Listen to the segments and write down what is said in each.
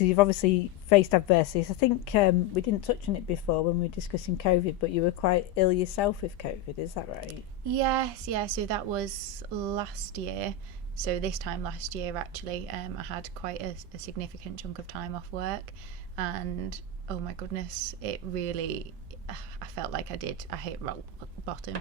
So you've obviously faced adversities. I think we didn't touch on it before when we were discussing COVID, but you were quite ill yourself with COVID, is that right? Yes, yeah, so that was last year. So this time last year, actually, I had quite a significant chunk of time off work, and oh my goodness, it really, I felt like I hit rock bottom.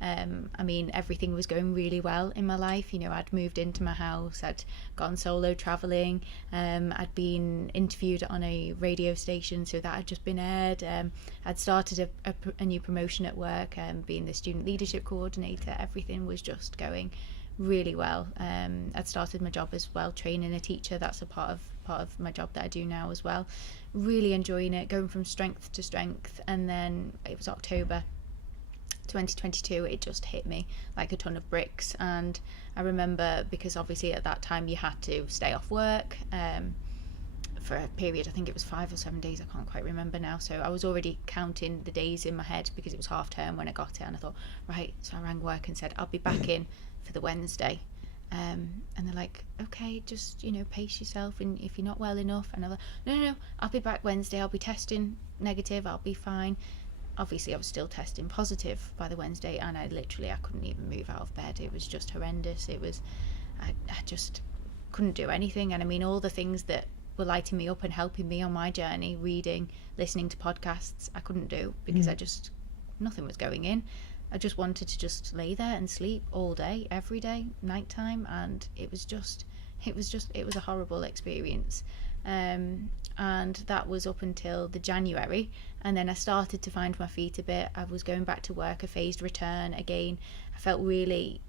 I mean, everything was going really well in my life. You know, I'd moved into my house, I'd gone solo traveling, I'd been interviewed on a radio station, so that had just been aired. I'd started a new promotion at work, being the student leadership coordinator. Everything was just going really well. I'd started my job as well, training a teacher. That's a part of my job that I do now as well. Really enjoying it, going from strength to strength. And then it was October 2022, it just hit me like a ton of bricks. And I remember, because obviously at that time you had to stay off work for a period, I think it was 5 or 7 days, I can't quite remember now. So I was already counting the days in my head because it was half term when I got it, and I thought, right, so I rang work and said I'll be back in for the Wednesday. And they're like, okay, just, you know, pace yourself, and if you're not well enough. And I'm like, no, I'll be back Wednesday, I'll be testing negative, I'll be fine. Obviously I was still testing positive by the Wednesday, and I couldn't even move out of bed. It was just horrendous. It was, I just couldn't do anything. And I mean, all the things that were lighting me up and helping me on my journey, reading, listening to podcasts, I couldn't do because nothing was going in. I just wanted to just lay there and sleep all day, every day, nighttime, and it was a horrible experience. And that was up until the January, and then I started to find my feet a bit. I was going back to work, a phased return again. I felt really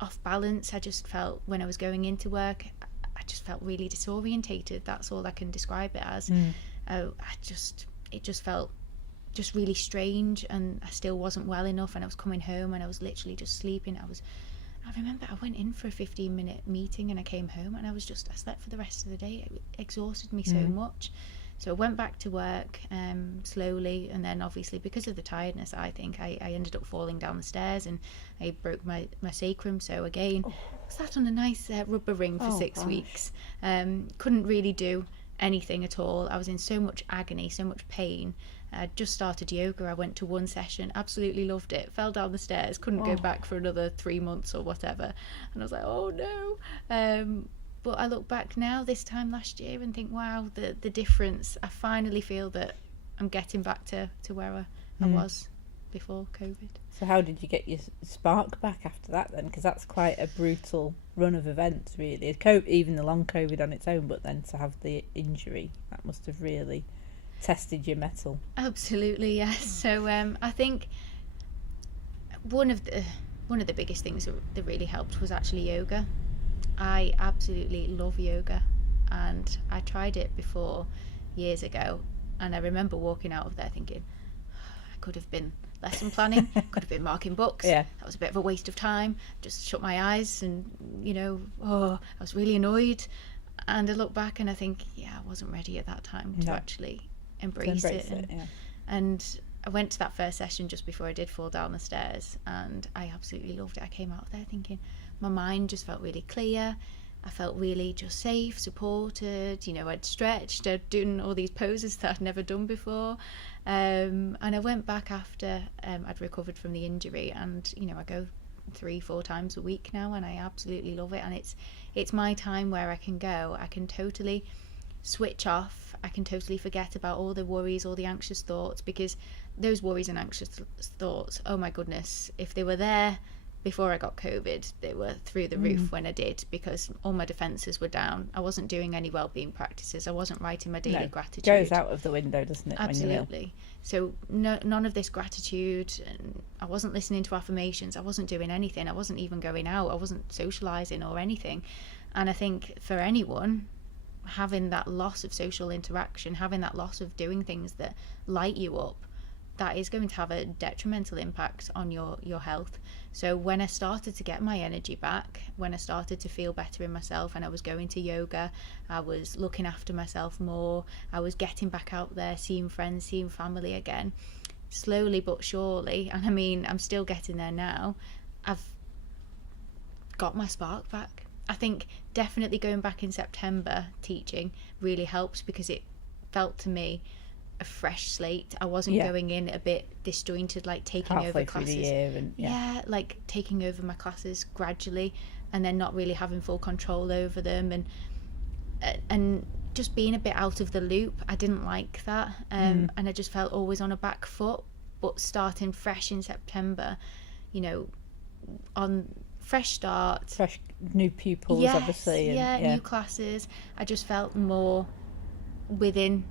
off balance. I just felt, when I was going into work, I just felt really disorientated. That's all I can describe it as. It just felt just really strange, and I still wasn't well enough, and I was coming home and I was literally just sleeping. I remember I went in for a 15-minute meeting and I came home and I slept for the rest of the day. It exhausted me so much. So I went back to work slowly, and then obviously because of the tiredness, I think I ended up falling down the stairs and I broke my sacrum. So again, sat on a nice rubber ring for 6 weeks. Couldn't really do anything at all. I was in so much agony, so much pain. I just started yoga. I went to one session, absolutely loved it, fell down the stairs, couldn't go back for another 3 months or whatever. And I was like, oh no. But I look back now, this time last year, and think, wow, the difference. I finally feel that I'm getting back to where I was before COVID. So how did you get your spark back after that then? Because that's quite a brutal run of events, really. Even the long COVID on its own, but then to have the injury, that must have really tested your mettle. Absolutely, yes. So I think one of the biggest things that really helped was actually yoga. I absolutely love yoga, and I tried it before years ago, and I remember walking out of there thinking, I could have been lesson planning, could have been marking books. That was a bit of a waste of time. Just shut my eyes and, I was really annoyed. And I look back and I think, I wasn't ready at that time to actually embrace it. And I went to that first session just before I did fall down the stairs, and I absolutely loved it. I came out of there thinking my mind just felt really clear. I felt really just safe, supported. I'd stretched, I'd done all these poses that I'd never done before. And I went back after I'd recovered from the injury, and I go 3-4 times a week now, and I absolutely love it. And it's my time where I can go, I can totally switch off, I can totally forget about all the worries, all the anxious thoughts, because those worries and anxious thoughts, oh my goodness, if they were there before I got COVID, they were through the roof when I did, because all my defences were down. I wasn't doing any wellbeing practices. I wasn't writing my daily gratitude. It goes out of the window, doesn't it? Absolutely. So none of this gratitude, and I wasn't listening to affirmations. I wasn't doing anything. I wasn't even going out. I wasn't socialising or anything. And I think for anyone, having that loss of social interaction, having that loss of doing things that light you up, that is going to have a detrimental impact on your health. So when I started to get my energy back, when I started to feel better in myself, and I was going to yoga, I was looking after myself more, I was getting back out there, seeing friends, seeing family again, slowly but surely, and I mean, I'm still getting there now, I've got my spark back. I think definitely going back in September teaching really helped, because it felt to me a fresh slate. I wasn't going in a bit disjointed, like taking halfway over classes through the year, and like taking over my classes gradually and then not really having full control over them, and just being a bit out of the loop. I didn't like that, and I just felt always on a back foot. But starting fresh in September, you know, on fresh start, fresh new pupils, obviously, and new classes, I just felt more within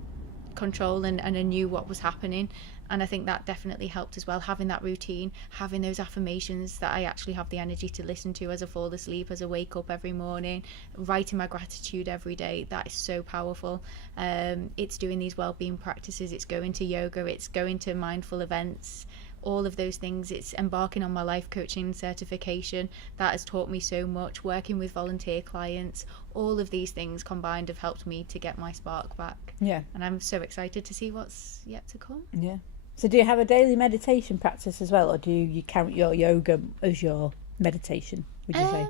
control, and I knew what was happening. And I think that definitely helped as well, having that routine, having those affirmations that I actually have the energy to listen to as I fall asleep, as I wake up every morning, writing my gratitude every day. That is so powerful. It's doing these well-being practices, it's going to yoga, it's going to mindful events, all of those things. It's embarking on my life coaching certification. That has taught me so much. Working with volunteer clients, all of these things combined have helped me to get my spark back. Yeah. And I'm so excited to see what's yet to come. Yeah. So do you have a daily meditation practice as well, or do you count your yoga as your meditation, would you say?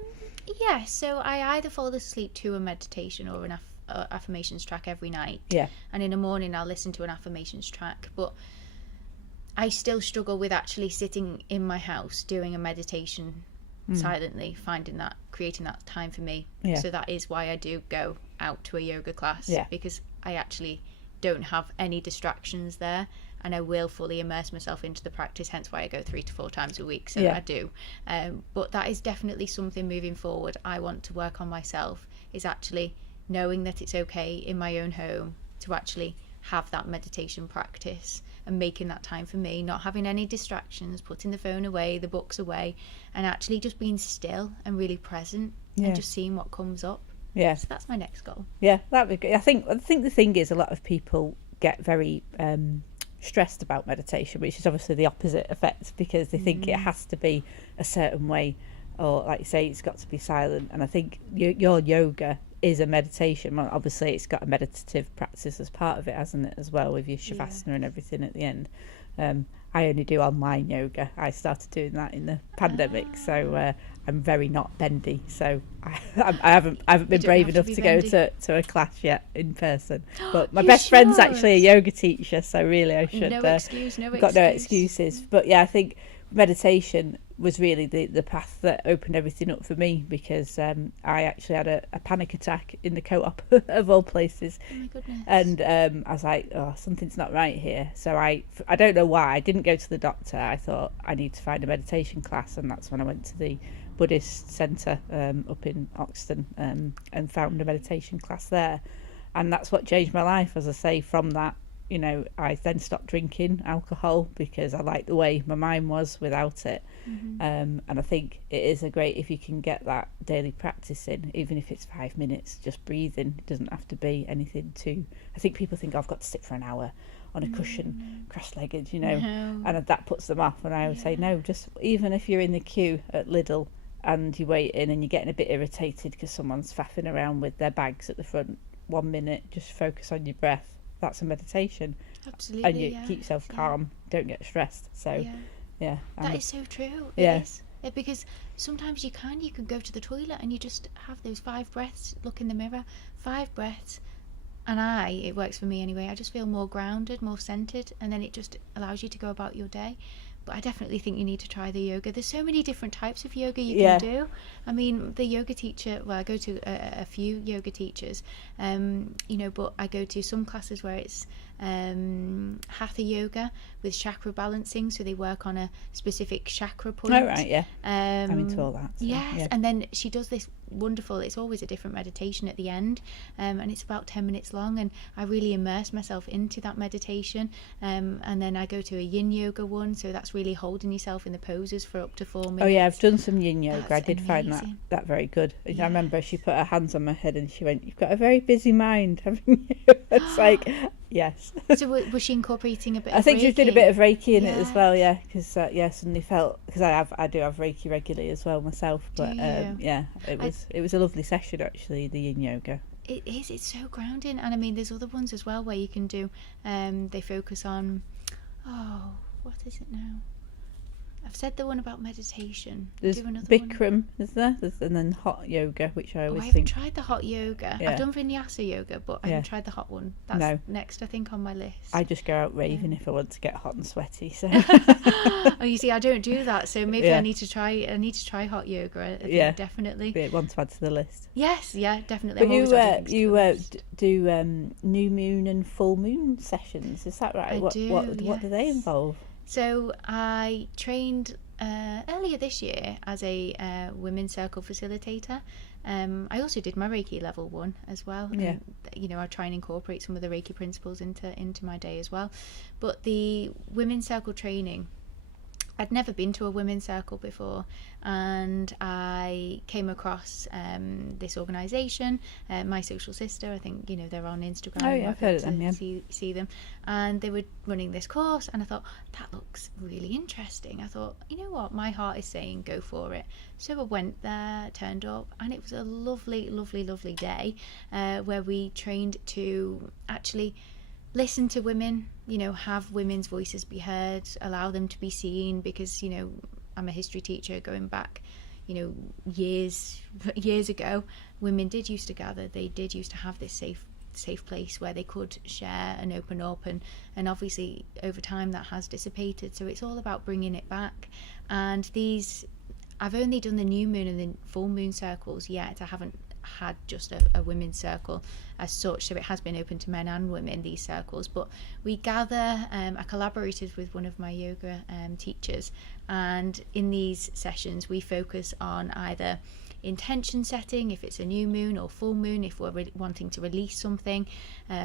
Yeah, so I either fall asleep to a meditation or an affirmations track every night. Yeah. And in the morning I'll listen to an affirmations track. But I still struggle with actually sitting in my house doing a meditation silently, creating that time for me. Yeah. So that is why I do go out to a yoga class, because I actually don't have any distractions there, and I will fully immerse myself into the practice, hence why I go 3 to 4 times a week. So I do. But that is definitely something moving forward I want to work on myself, is actually knowing that it's okay in my own home to actually have that meditation practice, and making that time for me, not having any distractions, putting the phone away, the books away, and actually just being still and really present and just seeing what comes up. Yeah. So that's my next goal. Yeah, that'd be good. I think the thing is, a lot of people get very stressed about meditation, which is obviously the opposite effect, because they think it has to be a certain way, or like you say, it's got to be silent. And I think your yoga is a meditation. Well, obviously it's got a meditative practice as part of it, hasn't it, as well, with your shavasana and everything at the end. I only do online yoga. I started doing that in the pandemic, so I'm very not bendy. So I haven't been brave enough to go to a class yet in person. But my best friend's actually a yoga teacher, so really I should. No excuse. Got no excuses. But yeah, I think meditation was really the path that opened everything up for me, because I actually had a panic attack in the co-op of all places. Oh my goodness. And I was like, oh, something's not right here. So I don't know why I didn't go to the doctor. I thought I need to find a meditation class, and that's when I went to the Buddhist centre up in Oxton and found a meditation class there. And that's what changed my life. As I say, from that, you know, I then stopped drinking alcohol because I liked the way my mind was without it. And I think it is if you can get that daily practice in, even if it's 5 minutes, just breathing. It doesn't have to be anything too. I think people think, I've got to sit for an hour on a cushion, cross-legged, you know, and that puts them off. And I would say, no, just even if you're in the queue at Lidl and you're waiting and you're getting a bit irritated because someone's faffing around with their bags at the front, 1 minute, just focus on your breath. That's a meditation. Absolutely. And you keep yourself calm, don't get stressed. So that is so true. Yes. Because sometimes you can go to the toilet and you just have those 5 breaths, look in the mirror, 5 breaths, and it works for me anyway, I just feel more grounded, more centered, and then it just allows you to go about your day. But I definitely think you need to try the yoga. There's so many different types of yoga you can do. I mean, the yoga teacher, well, I go to a few yoga teachers, you know, but I go to some classes where it's hatha yoga with chakra balancing, so they work on a specific chakra point. Oh, right, yeah. I'm into all that. So, yes, and then she does this wonderful, it's always a different meditation at the end, and it's about 10 minutes long, and I really immerse myself into that meditation, and then I go to a yin yoga one, so that's really holding yourself in the poses for up to 4 minutes. Oh yeah, I've done some yin yoga. That's I did amazing. find that very good. I remember she put her hands on my head and she went, "You've got a very busy mind, haven't you?" It's like, yes. So was she incorporating a bit of I think Reiki? she did a bit of Reiki in it as well, yeah, because suddenly felt, because I do have Reiki regularly as well myself, but it was a lovely session actually, the yin yoga. It is, it's so grounding. And I mean, there's other ones as well where you can do, they focus on, what is it now? I've said the one about meditation. There's Do another Bikram, is there? And then hot yoga, which I one. always I haven't think. tried the hot yoga. Yeah. I've done vinyasa yoga, but I haven't tried the hot one. That's No. next, I think, on my list. I just go out raving if I want to get hot and sweaty. So. Oh, you see, I don't do that, so maybe Yeah. I need to try hot yoga. I think, Yeah. definitely. Be one to add to the list. Yes, yeah, definitely. But I'm always adding things to the list. do new moon and full moon sessions. Is that right? I What do they yes. involve? So I trained earlier this year as a women's circle facilitator. I also did my Reiki level 1 as well. Yeah. And, I try and incorporate some of the Reiki principles into my day as well. But the women's circle training, I'd never been to a women's circle before, and I came across this organisation, My Social Sister. I think they're on Instagram. Oh, yeah, I've heard of them. Yeah. See them, and they were running this course, and I thought that looks really interesting. I thought, you know what, my heart is saying go for it. So I went there, turned up, and it was a lovely, lovely, lovely day where we trained to actually listen to women, have women's voices be heard, allow them to be seen, because I'm a history teacher going back years ago. Women did used to gather, they did used to have this safe place where they could share and open up, and obviously over time that has dissipated, so it's all about bringing it back. And I've only done the new moon and the full moon circles yet. I haven't had just a women's circle as such, so it has been open to men and women, these circles. But we gather, I collaborated with one of my yoga teachers, and in these sessions we focus on either intention setting, if it's a new moon, or full moon if we're wanting to release something.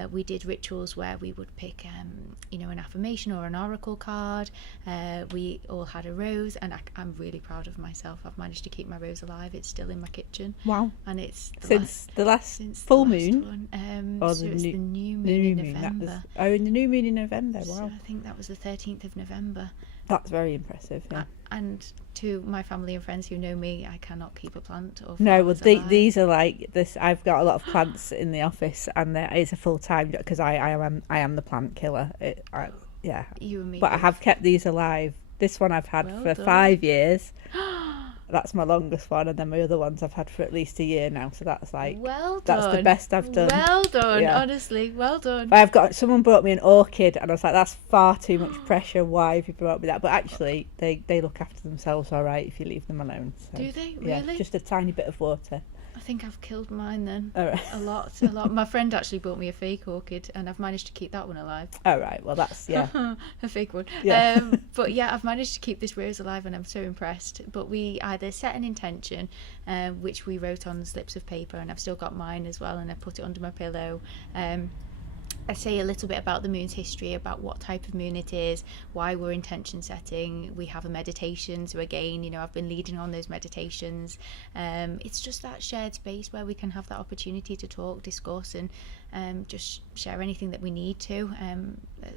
We did rituals where we would pick an affirmation or an oracle card. We all had a rose, and I'm really proud of myself. I've managed to keep my rose alive. It's still in my kitchen. Wow. And it's Since the last full moon? Or so it's the new moon in November. In the new moon in November. Wow. So I think that was the 13th of November. That's very impressive. Yeah. And to my family and friends who know me, I cannot keep a plant or No, well, flowers alive. these are like this. I've got a lot of plants in the office, and it's a full time job because I am the plant killer. Yeah. You and me. But I have kept these alive. This one I've had for 5 years. That's my longest one, and then my other ones I've had for at least a year now. So that's like, well done. That's the best I've done. Well done, Yeah. honestly, well done. But someone brought me an orchid, and I was like, that's far too much pressure. Why have you brought me that? But actually, they look after themselves all right if you leave them alone. So, Do they yeah, really? just a tiny bit of water. I think I've killed mine then. All right. A lot. My friend actually bought me a fake orchid, and I've managed to keep that one alive. All right. Well, that's A fake one. Yeah. But yeah, I've managed to keep this rose alive, and I'm so impressed. But we either set an intention, which we wrote on slips of paper, and I've still got mine as well, and I put it under my pillow. I say a little bit about the moon's history, about what type of moon it is, why we're intention setting. We have a meditation, so again, I've been leading on those meditations. It's just that shared space where we can have that opportunity to talk, discuss, and just share anything that we need to,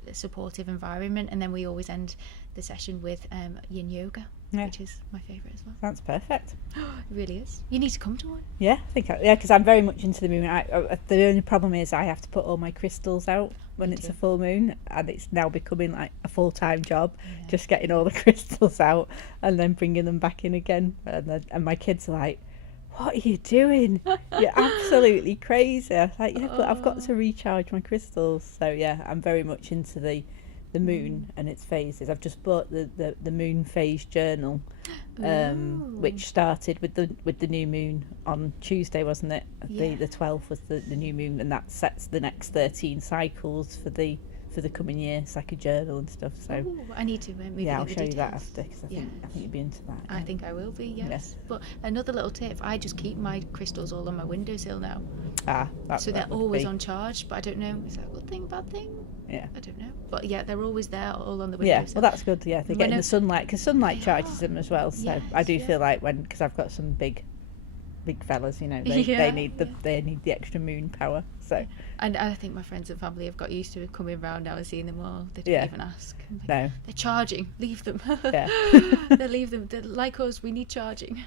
a supportive environment. And then we always end the session with yin yoga, which is my favourite as well. Sounds perfect. It really is. You need to come to one. Yeah, I think because I'm very much into the moon. The only problem is I have to put all my crystals out when it's a full moon, and it's now becoming like a full-time job, just getting all the crystals out and then bringing them back in again. And my kids are like, what are you doing? You're absolutely crazy. I was like, yeah, but I've got to recharge my crystals. So yeah, I'm very much into the moon and its phases. I've just bought the moon phase journal, which started with the new moon on Tuesday, wasn't it? Yeah. The 12th was the new moon, and that sets the next 13 cycles for the coming year. It's like a journal and stuff. So ooh, I need to maybe I'll get the show you that details. after, because I think you'd be into that. I think I will be, yes. Yes. But another little tip, I just keep my crystals all on my windowsill now. So they're always on charge, but I don't know, is that a good thing, bad thing? Yeah. I don't know. But yeah, they're always there, all on the Yeah, windowsill. well, that's good. Yeah, they get in the sunlight, because sunlight They charges are. them as well. So Yes, I do yeah. feel like because I've got some big fellas, they Yeah, need the extra moon power. So And I think my friends and family have got used to coming round now and seeing them all. They don't Yeah. even ask. I'm like, no, they're charging. Leave them. Yeah. Leave them. They're like us. We need charging.